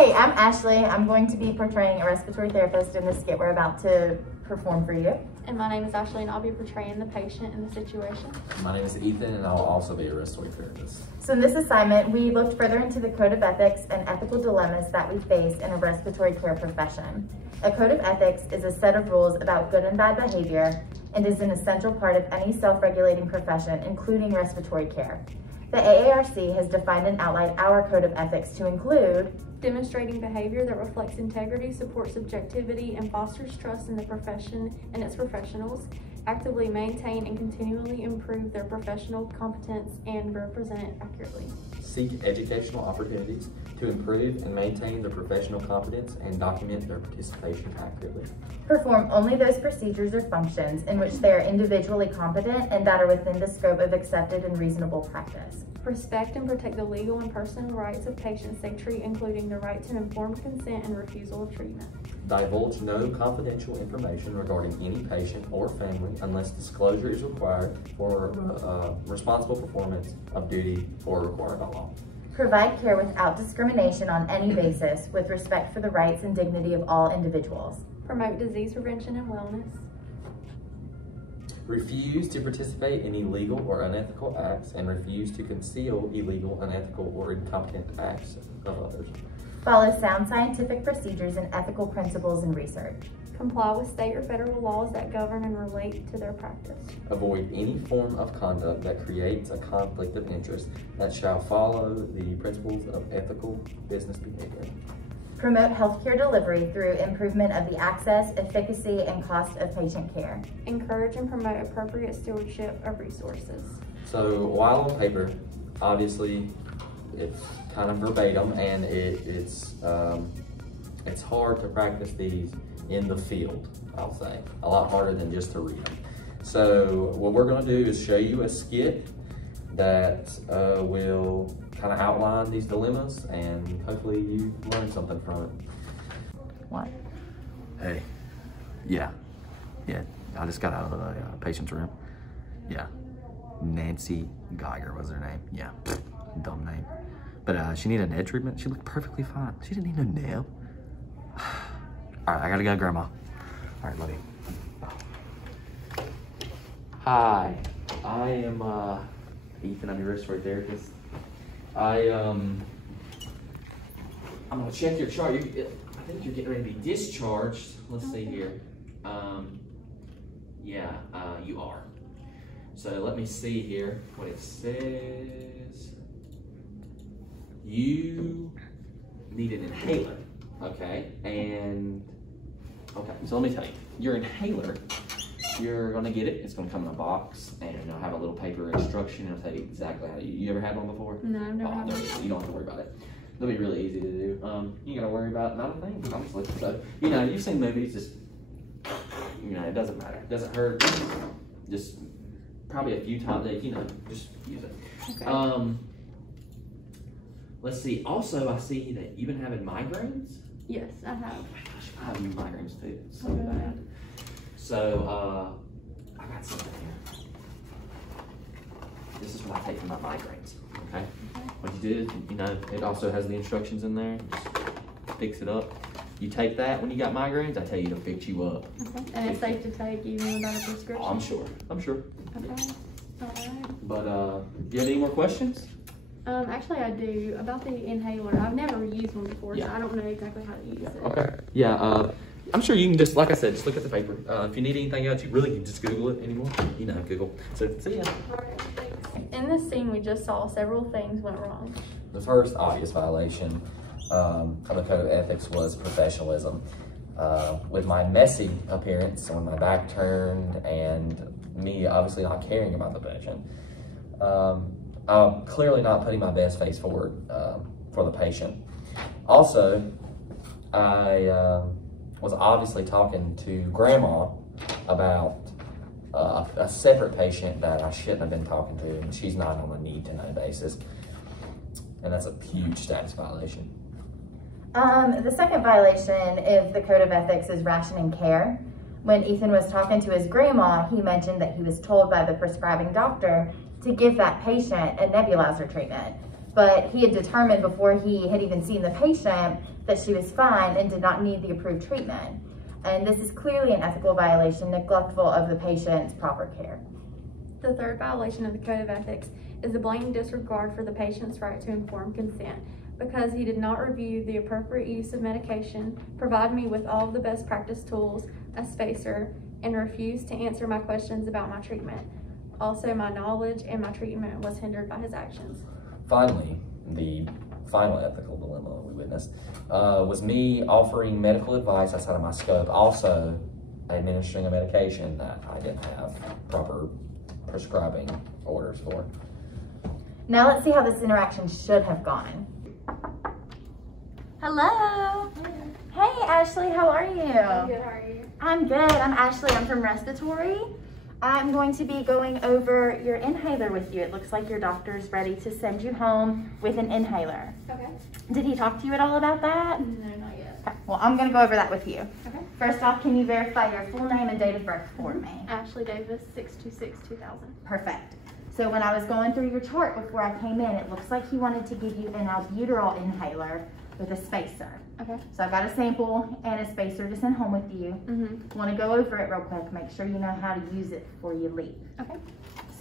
Hey, I'm Ashley. I'm going to be portraying a respiratory therapist in the skit we're about to perform for you. And my name is Ashley, and I'll be portraying the patient in the situation. My name is Ethan, and I'll also be a respiratory therapist. So in this assignment, we looked further into the code of ethics and ethical dilemmas that we face in a respiratory care profession. A code of ethics is a set of rules about good and bad behavior and is an essential part of any self-regulating profession, including respiratory care. The AARC has defined and outlined our code of ethics to include demonstrating behavior that reflects integrity, supports subjectivity, and fosters trust in the profession and its professionals, actively maintain and continually improve their professional competence, and represent accurately. Seek educational opportunities to improve and maintain their professional competence and document their participation accurately. Perform only those procedures or functions in which they are individually competent and that are within the scope of accepted and reasonable practice. Respect and protect the legal and personal rights of patients they treat, including the right to informed consent and refusal of treatment. Divulge no confidential information regarding any patient or family unless disclosure is required for responsible performance of duty or required by law. Provide care without discrimination on any basis with respect for the rights and dignity of all individuals. Promote disease prevention and wellness. Refuse to participate in illegal or unethical acts and refuse to conceal illegal, unethical, or incompetent acts of others. Follow sound scientific procedures and ethical principles in research. Comply with state or federal laws that govern and relate to their practice. Avoid any form of conduct that creates a conflict of interest that shall follow the principles of ethical business behavior. Promote healthcare delivery through improvement of the access, efficacy, and cost of patient care. Encourage and promote appropriate stewardship of resources. So while on paper, obviously it's kind of verbatim, and it's hard to practice these in the field, I'll say. A lot harder than just to read them. So what we're gonna do is show you a skit that will kind of outline these dilemmas, and hopefully you learn something from it. What? Hey, yeah, I just got out of the patient's room. Yeah, Nancy Geiger was her name. Yeah, dumb name. But she needed a nail treatment. She looked perfectly fine. She didn't need no nail. All right, I gotta go, Grandma. All right, love you. Hi, I am Ethan. I'm your respiratory therapist. I'm gonna check your chart. I think you're getting ready to be discharged. Let's see here. Yeah, you are. So let me see here what it says. You need an inhaler, okay? And, okay, so let me tell you, your inhaler, you're gonna get it. It's gonna come in a box, and it'll have a little paper instruction. It'll tell you exactly how you ever had one before? No, I've never had one. You don't have to worry about it. It'll be really easy to do. You gotta worry about not a thing, honestly. So, you know, you've seen movies, just, you know, it doesn't matter. It doesn't hurt. Just probably a few times, you know, just use it. Okay. Let's see. Also, I see that you've been having migraines. Yes, I have. Oh my gosh, I'm having migraines too. It's so Okay. bad. So, I got something here. This is what I take for my migraines, okay? What you do is, you know, it also has the instructions in there. Just fix it up. You take that when you got migraines, I tell you to fix you up. Okay. And it's safe to take even without a prescription? Oh, I'm sure. Okay. All right. But, do you have any more questions? Actually, I do. About the inhaler, I've never used one before, Yeah. so I don't know exactly how to use it. Okay. Yeah, I'm sure you can just, like I said, just look at the paper. If you need anything else, you really can just Google it anymore. You know, Google. So, see ya. All right, thanks. In this scene we just saw, several things went wrong. The first obvious violation of the code of ethics was professionalism. With my messy appearance, with my back turned, and me obviously not caring about the patient, I'm clearly not putting my best face forward for the patient. Also, I was obviously talking to Grandma about a separate patient that I shouldn't have been talking to, and she's not on a need-to-know basis. And that's a huge status violation. The second violation of the code of ethics is rationing care. When Ethan was talking to his grandma, he mentioned that he was told by the prescribing doctor to give that patient a nebulizer treatment. but he had determined before he had even seen the patient that she was fine and did not need the approved treatment. And this is clearly an ethical violation, neglectful of the patient's proper care. The third violation of the Code of Ethics is a blatant disregard for the patient's right to informed consent because he did not review the appropriate use of medication, provide me with all of the best practice tools, a spacer, and refused to answer my questions about my treatment. Also, my knowledge and my treatment was hindered by his actions. Finally, the final ethical dilemma we witnessed was me offering medical advice outside of my scope, also administering a medication that I didn't have proper prescribing orders for. Now let's see how this interaction should have gone. Hello. Hey Ashley, how are you? I'm good, how are you? I'm good. I'm Ashley. I'm from respiratory. I'm going to be going over your inhaler with you. It looks like your doctor's ready to send you home with an inhaler. Okay. Did he talk to you at all about that? No, not yet. Okay. Well, I'm going to go over that with you. Okay. First off, can you verify your full name and date of birth for me? Ashley Davis, 626-2000. Perfect. So when I was going through your chart before I came in, it looks like he wanted to give you an albuterol inhaler with a spacer. Okay. So I've got a sample and a spacer to send home with you. Want to go over it real quick, make sure you know how to use it before you leave. Okay.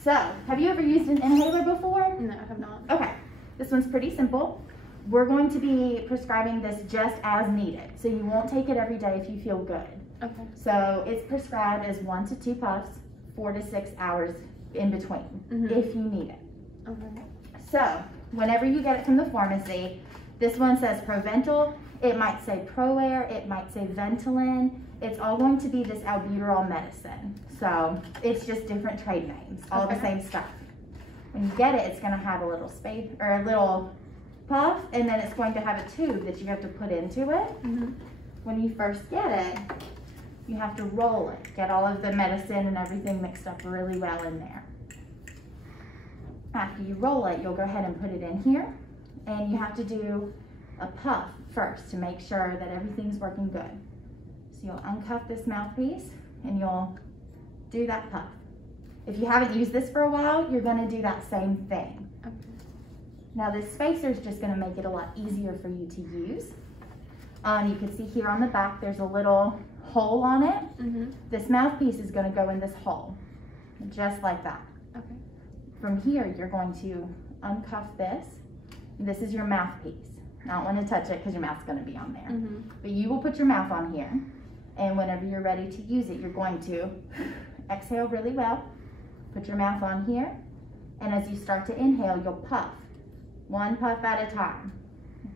So, have you ever used an inhaler before? No, I have not. Okay, this one's pretty simple. We're going to be prescribing this just as needed. So you won't take it every day if you feel good. Okay. So it's prescribed as 1 to 2 puffs, 4 to 6 hours in between, if you need it. Okay. So, whenever you get it from the pharmacy, this one says Proventil, it might say ProAir, it might say Ventolin. It's all going to be this albuterol medicine. So, it's just different trade names, all the same stuff. When you get it, it's gonna have a little space, or a little puff, and then it's going to have a tube that you have to put into it. When you first get it, you have to roll it, get all of the medicine and everything mixed up really well in there. After you roll it, you'll go ahead and put it in here, and you have to do a puff first to make sure that everything's working good. So you'll uncuff this mouthpiece and you'll do that puff. If you haven't used this for a while, you're gonna do that same thing. Okay. Now this spacer is just gonna make it a lot easier for you to use. You can see here on the back, there's a little hole on it. This mouthpiece is gonna go in this hole, just like that. Okay. From here, you're going to uncuff this. This is your mouthpiece. I don't want to touch it because your mouth's going to be on there. But you will put your mouth on here, and whenever you're ready to use it, you're going to exhale really well, put your mouth on here, and as you start to inhale, you'll puff. 1 puff at a time.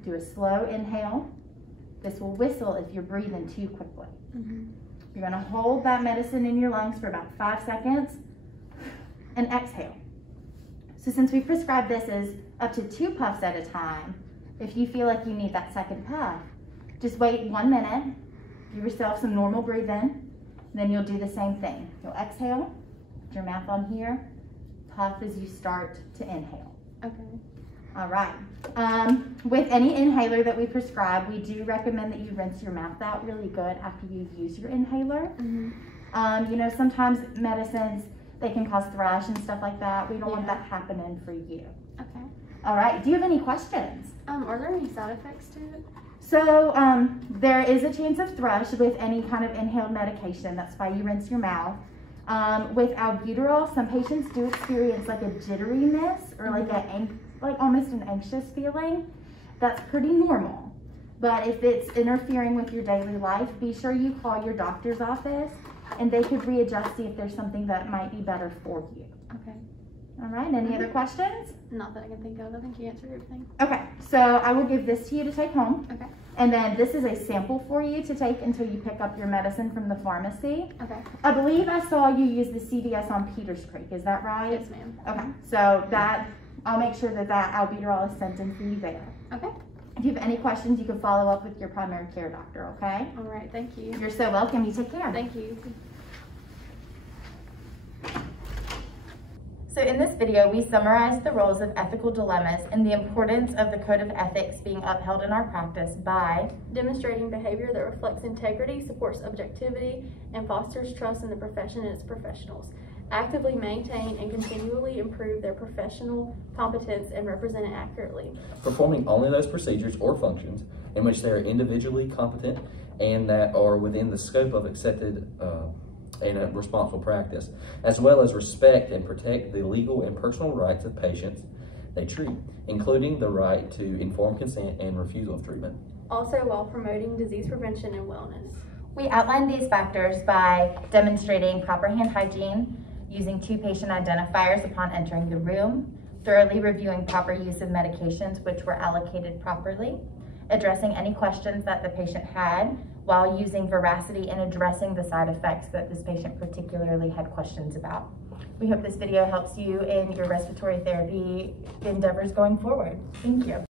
Do a slow inhale. This will whistle if you're breathing too quickly. You're going to hold that medicine in your lungs for about 5 seconds and exhale. So since we prescribed this as up to 2 puffs at a time, if you feel like you need that second puff, just wait 1 minute, give yourself some normal breathing, then you'll do the same thing. You'll exhale, put your mouth on here, puff as you start to inhale. Okay. All right. With any inhaler that we prescribe, we do recommend that you rinse your mouth out really good after you use your inhaler. You know, sometimes medicines, they can cause thrush and stuff like that. We don't want that happening for you. Okay. All right, do you have any questions? Are there any side effects to it? So there is a chance of thrush with any kind of inhaled medication. That's why you rinse your mouth. With albuterol, some patients do experience like a jitteriness or like almost an anxious feeling. That's pretty normal. But if it's interfering with your daily life, be sure you call your doctor's office and they could readjust, see if there's something that might be better for you. Okay. All right, any other questions? Not that I can think of. I think you answered everything. Okay, so I will give this to you to take home. Okay. And then this is a sample for you to take until you pick up your medicine from the pharmacy. Okay. I believe I saw you use the CVS on Peters Creek, is that right? Yes, ma'am. Okay, so I'll make sure that albuterol is sent in for you there. Okay. If you have any questions, you can follow up with your primary care doctor, okay? All right, thank you. You're so welcome, you take care. Thank you. So in this video, we summarized the roles of ethical dilemmas and the importance of the code of ethics being upheld in our practice by demonstrating behavior that reflects integrity, supports objectivity, and fosters trust in the profession and its professionals. actively maintain and continually improve their professional competence and represent it accurately. Performing only those procedures or functions in which they are individually competent and that are within the scope of accepted and a responsible practice, as well as respect and protect the legal and personal rights of patients they treat, including the right to informed consent and refusal of treatment. Also, while promoting disease prevention and wellness. We outlined these factors by demonstrating proper hand hygiene, using 2 patient identifiers upon entering the room, thoroughly reviewing proper use of medications which were allocated properly, addressing any questions that the patient had while using veracity and addressing the side effects that this patient particularly had questions about. We hope this video helps you in your respiratory therapy endeavors going forward. Thank you.